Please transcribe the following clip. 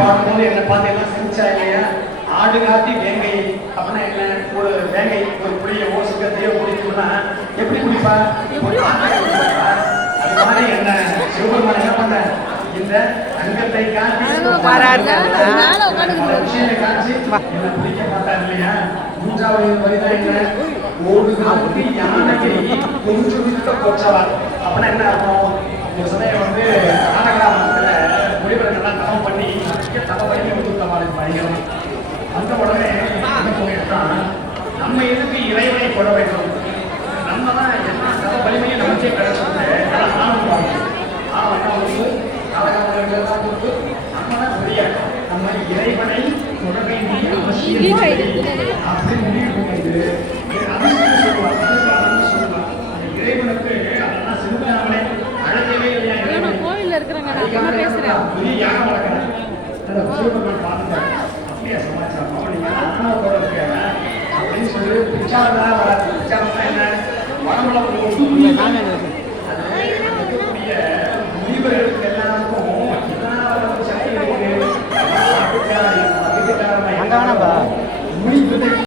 பார்க்கும்போது என்ன பார்த்து எல்லாம் சிரிச்சா இல்லையா? ஆடு காட்டி வேங்கை அப்படின்னா என்ன? ஒரு வேங்கை ஒரு புளிய ஓசுக்கத்தையோ குடிக்கணும்னா எப்படி குடிப்பா? அது மாதிரி என்ன சிவபெருமான் என்ன பண்ண? இந்த அங்கத்தை காட்டி விஷயத்தை காட்சி என்ன பிடிக்க மாட்டார் இல்லையா? மூன்றாவது வரிதான் என்ன? ஓடு காட்டி யானையை கொஞ்சம் விட்ட கொச்சவார் அப்படின்னா என்ன அர்த்தம்? ஒரு சமயம் வந்து நாடகாமத்துல ஒளிபரங்கெல்லாம் தவம் பண்ணி தவ வழி கொடுத்தவாறு பயங்கரம் அந்த உடனே என்ன பண்ணிட்டான், நம்ம எதுக்கு இறைவனை கொள்ள வேண்டும்? நம்ம தான் எல்லா தவ வலிமையும் நமக்கே கிடைச்சிட்டு ஆனந்தம் வந்து நாடகாமலாம் கொடுத்து நம்ம தான் பெரிய நம்ம இறைவனை தொட வேண்டிய அவசியம் அப்படி முடிவு பண்ணிட்டு சொல்லுவாங்க. இறைவனுக்கு அதெல்லாம் சிறுமையாமலே அழைக்கவே இல்லையா? கோவில்ல இருக்கிறாங்க, நான் பேசுறேன். பெரிய யாகம் வளர்க்குறேன் சிவபெருமான் பார்த்துட்டாரு. அப்படியே சமாச்சாரம் நீங்க ஆத்மாவோட இருக்க அப்படின்னு சொல்லி பிச்சாரம் தான் வராது. பிச்சாரம் தான் என்ன? உடம்புல